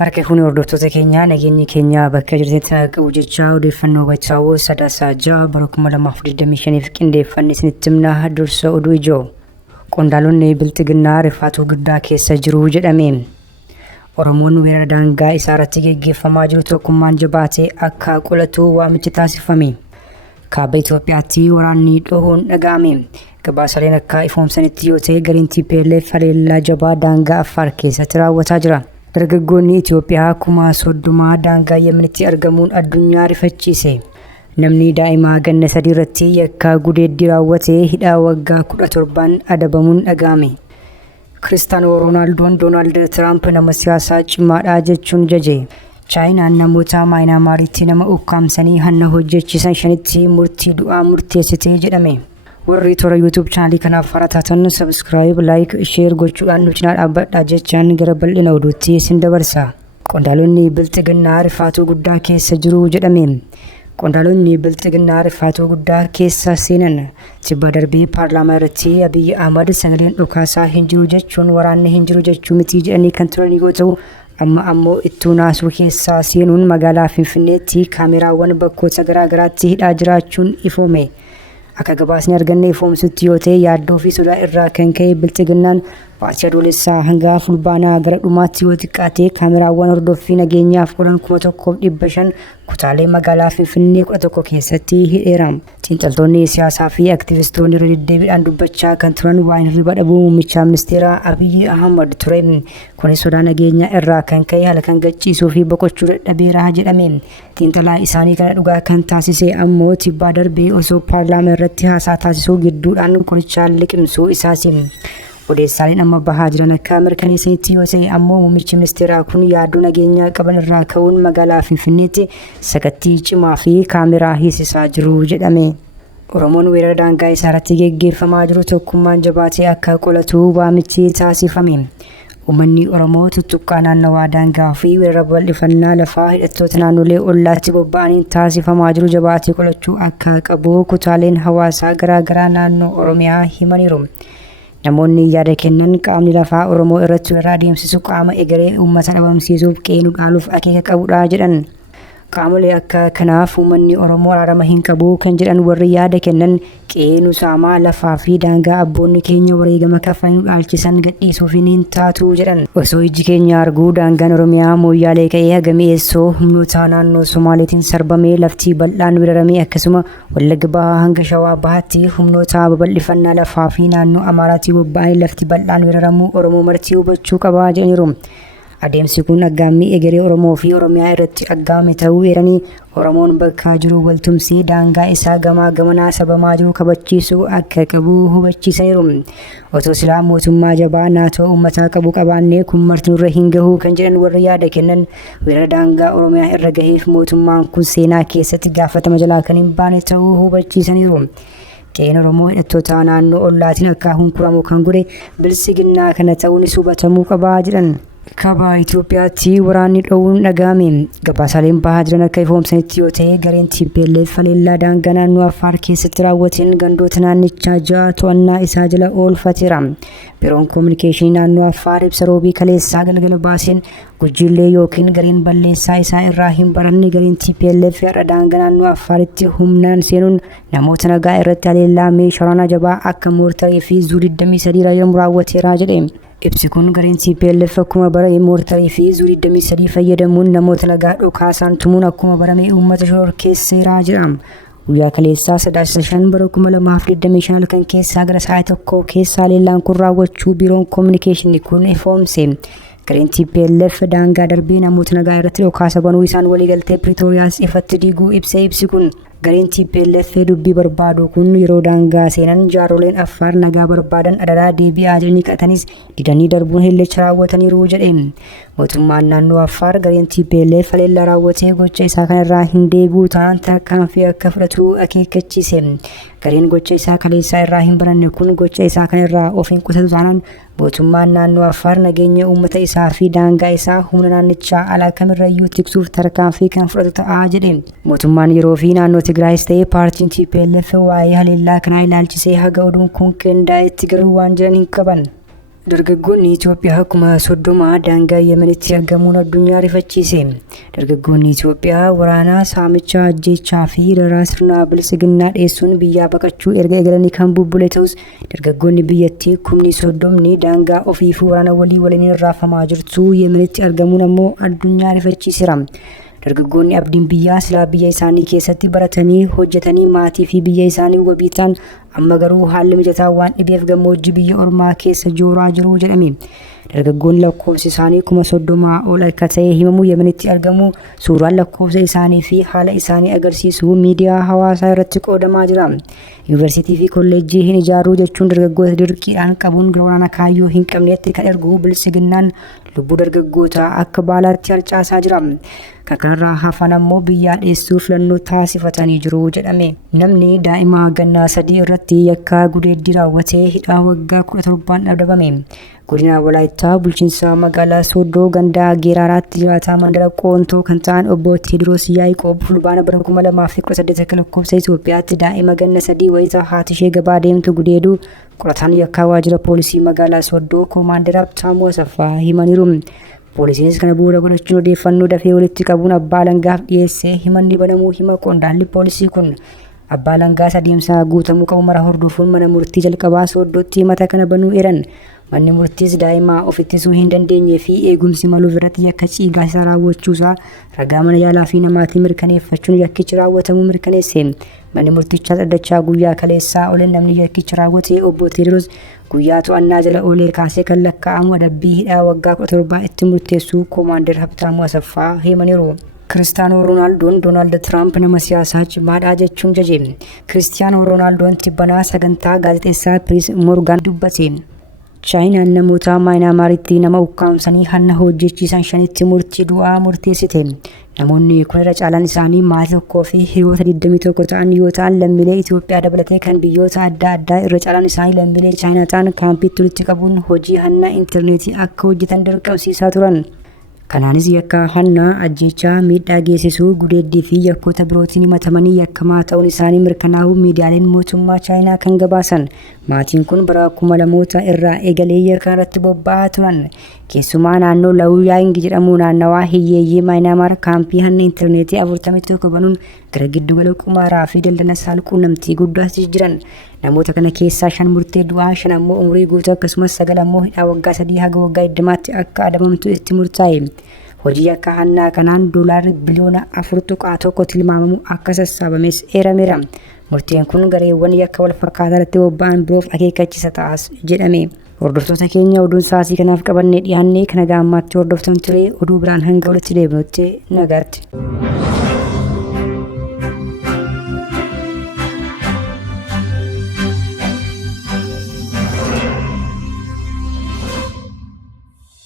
Harka fuuni hordoftoota keenyaa nageenyi keenya bakka jirtanitti qabu jechaa odeeffannoo Waayitaawoo Sadaasaa 6 bara 2025 fi qindeeffannee isinitti himna. Dursa oduu ijoo qondaalonni bilxiginnaa rifaatuu guddaa keessa jiru jedhame. Oromoon weerara daangaa isaa irratti geggeeffamaa jiru tokkummaan jabaatee akka qolatu waamichi taasifame. Kaaba Itoophiyaatti waraanni dhohuun dhaga'ame. Gabaasaleen akka ifoomsanitti yoo ta'e gariin TPLF haleellaa jabaa daangaa Affaar keessatti raawwataa jira. Dargaggoonni Itoophiyaa 30,000 daangaa Yemenitti argamuun addunyaa rifachiise. Namni daa'imaa ganna 3 irratti yakka gudeeddii raawwatee hidhaa waggaa 17 adabamuun dhaga'ame. Kiristaanoo Roonaaldoo'n Doonaald Tiraamp nama siyaasaa cimaadha jechuun jaje. Chaayinaan namoota Maayinaamaaritti nama ukkaamsanii hanna hojjechiisan 5tti murtii du'aa murteessitee jedhame. Warri toora YouTube channel kanaaf haaraa subscribe, like, share gochuudhaan nu cinaa dhaabbadhaa jechaan gara bal'ina oduutti isin dabarsa. Qondaalonni bilxiginnaa rifaatuu guddaa keessa jiru jedhame. Qondaalonni bilxiginnaa rifaatuu guddaa keessa seenan tibba darbee paarlaamaa irratti Abiyyi Ahmad sagaleen dhokaasaa hin jiru jechuun waraanni hin jiru jechuu miti jedhanii kan turan yoo ta'u, amma ammoo ittuu naasuu keessaa seenuun magaalaa Finfinneetti kaameraawwan bakkoota garaa garaatti hidhaa jiraachuun ifoome. Akka gabaasni arganne ifoomsutti yoo ta'e yaaddoo fi sodaa irraa kan ka'e bilxiginnaan baatii adoolessaa hanga fulbaanaa gara dhumaatti yoo xiqqaate kaameraawwan hordoffii nageenyaaf oolan 1,500 kutaalee magaalaa Finfinnee 11 keessatti hidheera. Xiinxaltoonni siyaasaa fi aktivistoonni irra deddeebiidhaan dubbachaa kan turan waa'ee hirriba dhabuu muummicha ministeeraa Abiyyi Ahmad ture. Kunis sodaa nageenyaa irraa kan ka'e haala kan gachiisuu fi boqochuu dadhabeera jedhame. Xiinxalaa isaanii kana dhugaa kan taasise ammoo tibbaa darbee osoo paarlaamaa irratti haasaa taasisuu gidduudhaan qorichaan liqimsuu isaati. Odeessaaleen amma bahaa jiran akka mirkaneessanitti yoo ta'e ammoo muummichi ministeeraa kun yaaddoo nageenyaa qaban irraa ka'uun magaalaa Finfinneetti sakattii cimaa fi kaameraa hiisisaa jiru jedhame. Oromoon weerara daangaa isaa irratti geggeeffamaa jiru tokkummaan jabaatee akka qolatu waamichi taasifame. Uummanni Oromoo tuttuqqaa naannawaa daangaa fi weerara bal'ifannaa lafaa hidhattoota naannolee ollaatti bobba'aniin taasifamaa jiru jabaatee qolachuu akka qabu kutaaleen hawaasaa garaa garaa naannoo Oromiyaa himaniiru. Namoonni yaada kennan qaamni lafaa Oromoo irratti weerara adeemsisu qaama egeree uummata dhabamsiisuuf qeenu dhaaluuf akeeka qabudha jedhan. Qaamolee akka kanaaf uummanni Oromoo araarama hin qabu kan jedhan warri yaada kennan qeenu saamaa lafaa fi daangaa abboonni keenya wareegama kafalanii dhaalchisan gadhiisuuf hin taatu jedhan. Osoo iji keenya arguu daangaan Oromiyaa Mooyyaalee ka'ee haga Mi'eessoo humnoota naannoo Somaaleetiin sarbamee lafti bal'aan weeraramee akkasuma Wallagga Bahaa hanga Shawaa Bahaatti humnoota babal'ifannaa lafaa fi naannoo Amaaraatii bobba'anii lafti bal'aan weeraramuu Oromoo marti hubachuu qaba jedhaniiru. Adeemsi kun aggaammii egeree Oromoo fi Oromiyaa irratti aggaame ta'uu eeranii Oromoon bakka jiru waltumsee daangaa isaa gamaa gamanaa sabamaa jiru kabachiisuu akka qabu hubachiisaniiru. Otoo silaa mootummaa jabaa naatoo uummataa qabu qabaannee kun marti nurra hin gahu kan jedhan warri yaada kennan weerara daangaa Oromiyaa irra gaheef mootummaan kun seenaa keessatti gaafatama jalaa kan hin baane ta'uu hubachiisaniiru. Qe'een Oromoo hidhattoota naannoo ollaatiin akka hunkuramu kan godhe biltsiginnaa kana ta'uunis hubatamuu qaba jedhan. Kaaba Itoophiyaatti waraanni dhohuun dhaga'ame. Gabaasaaleen bahaa jiran akka ifoomsanitti yoo ta'e gareen TPLF haleellaa daangaa naannoo Affaar keessatti raawwateen gandoota naannichaa 6 to'annaa isaa jala oolfateera. Biiroon Kominikeeshinii naannoo Affaar ibsa roobii kaleessaa galgala baaseen gujiilee yookiin gareen balleessaa isaa irraa hin baranne gareen TPLF har'a daangaa naannoo Affaaritti humnaan seenuun namoota nagaa irratti haleellaa meeshaa waraanaa jabaa akka moortarii fi Zu-23 raawwateera jedhe. Ibsi kun gareen TPLF akkuma barame moortarii fi Zu-23 fayyadamuun namoota nagaa dhokaasaan tumuun akkuma barame uummata shororkeesseera jedhama. Guyyaa kaleessaa Sadaasa 5 bara 2025 halkan keessaa gara sa'aatii 1 keessaa haleellaan kun raawwachuu biiroon Kominikeeshinii kun ifoomse. Gareen TPLF daangaa darbee namoota nagaa irratti dhokaasa banuu isaan waliigaltee Piriitooriyaas ifatti diiguu ibsa ibsi kun. Gareen TPLF dubbii barbaadu kun yeroo daangaa seenan jaaroleen Affaar nagaa barbaadan adaraa deebi'aa jiranii qatanis didanii darbuun hillecha raawwataniiru jedhe. Mootummaan naannoo Affaar gareen TPLF haleellaa raawwatee gocha isaa kanarraa hin deebi'u taanaan tarkaanfii akka fudhatu akeekkachiise. Gareen gocha isaa kaleessaa irraa hin baranne kun gocha isaa kanarraa of hin qusatu taanaan mootummaan naannoo Affaar nageenya uummata isaa fi daangaa isaa humna naannichaa alaa kamirrayyuu tiksuuf tarkaanfii kan fudhatu ta'a jedhe. Mootummaan yeroo fi naannoo Tigraayis ta'ee paartiin TPLF waa'ee haleellaa kanaa ilaalchisee haga oduun kun qindaa'etti garuu waan jiran hin qaban. Dargaggoonni Itoophiyaa kuma 30 daangaa Yemenitti argamuun addunyaa rifachiise. Dargaggoonni Itoophiyaa waraana saamicha ajjeechaa fi raraa sirna bilisiginnaa dheessuun biyyaa baqachuu erga eegalanii kan bubbule ta'us dargaggoonni biyyattii kumni 30 daangaa ofii fi waraana waliin raafamaa jirtu Yemenitti argamuun ammoo addunyaa rifachiiseera. Dargaggoonni abdiin biyyaa silaa biyya isaanii keessatti baratanii hojjetanii maatii fi biyya isaanii wabiitaan amma garuu haalli mijataa waan dhibeef gammoojjii biyya ormaa keessa jooraa jiru jedhame. Dargaggoonni lakkoofsi isaanii kuma 30 ol akka ta'e himamu Yemenitti argamu suuraan lakkoofsa isaanii fi haala isaanii agarsiisu miidiyaa hawaasaa irratti qoodamaa jira. Yuunivarsiitii fi kolleejjii hin ijaaruu jechuun dargaggoota dirqiidhaan qabuun gara waraana kaayyoo hin qabneetti kan ergu bilisiginnaan lubbuu dargaggootaa akka baalaatti harcaasaa jira. Kanarraa hafan ammoo biyyaa dheessuu filannoo taasifatanii jiru jedhame. Namni daa'ima gannaa 3 irratti yakka gudeeddii raawwatee hidhaa waggaa 17 adabame. Godina Walaayittaa bulchiinsa magaalaa Sooddoo gandaa Geeraaraatti jiraataa mandara Qoontoo kan ta'an obbo Teediroos Yaaqoob fulbaana bara 2018 lakkoofsa Itoophiyaatti daa'ima ganna 3 wayita haati ishee gabaa deemtu gudeeduu qorataan yakkaa waajjira poolisii magaalaa Sooddoo Koomaandar Abtaamuu Asaffaa himaniiru. Poolisiinis kana bu'uura godhachuun odeeffannoo dafee walitti qabuun abbaa alangaaf dhiyeessee himanni banamuu hima qondaalli poolisii kun. Abbaa alangaas adeemsa guutamuu qabu mara hordofuun mana murtii jalqabaa Sooddootti himata kana banuu eeran. Manni murtiis daa'ima of ittisuu hin dandeenyee fi eegumsi maluuf irratti yakka ciigaa raawwachuusaa ragaa mana yaalaa fi namaatiin mirkaneeffachuun yakkichi raawwatamuu mirkaneesse. Manni murtichaa dhaddachaa guyyaa kaleessaa ooleen namni yakkichi raawwate obbo Teediroos guyyaa to'annaa jala oolee kaasee kan lakkaa'amu adabbii hidhaa waggaa 17 itti murteessuu Koomaandar Abtaamuu Asaffaa himaniiru. Kiristaanoo Roonaaldoo'n Doonaald Tiraamp nama siyaasaa cimaadha jechuun jaje. Kiristaanoo Roonaaldoo'n tibbanaa sagantaa gaazexeessaa Piirs Moorgaan dubbate. Chaayinaan namoota Maayinaamaaritti nama ukkaamsanii hanna hojjechiisan 5tti murtii du'aa murteessite. Namoonni kun irra caalaan isaanii maatii tokkoo fi hiriyoota 21 ta'an yoo ta'an lammiilee Itoophiyaa dabalatee kan biyyoota adda addaa irra caalaan isaanii lammiilee Chaayinaa ta'an kaampiitti walitti qabuun hojii hanna intarneetii akka hojjetan dirqamsiisaa turan. Kanaanis yakka hanna ajjeechaa miidhaa geessisuu gudeeddii fi yakkoota birootiin himatamanii yakkamaa ta'uun isaanii mirkanaa'uu miidiyaaleen mootummaa Chaayinaa kan gabaasan. Maatiin kun bara 2000 irraa eegalee yakka irratti bobba'aa turan. Keessumaa naannoo Laawuyaang jedhamu naannawaa hiyyeeyyii Maayinaamaar kaampii hanna intarneetii 41 banuun gara giddugala qumaaraa fi daldala saalquunnamtii guddaatti jiran. Namoota kana keessaa 5 murtee du'aa 5 ammoo umurii guutuu akkasumas 9 ammoo hidhaa waggaa 3 haga waggaa 20tti akka adabamtu itti murtaa'e. Hojii akka hannaa kanaan doolaarri biliyoona 4.1 tilmaamamu akka sassaabames eerameera. Murteen kun gareewwan yakka wal fakkaataatti bobba'an biroof akeekkachiisa ta'as jedhame. Hordoftoota keenya oduun sa'aatii kanaaf qabannee dhiyaannee kana gaammaatti hordoftan ture oduu biraan hanga walitti deebinutti nagaatti.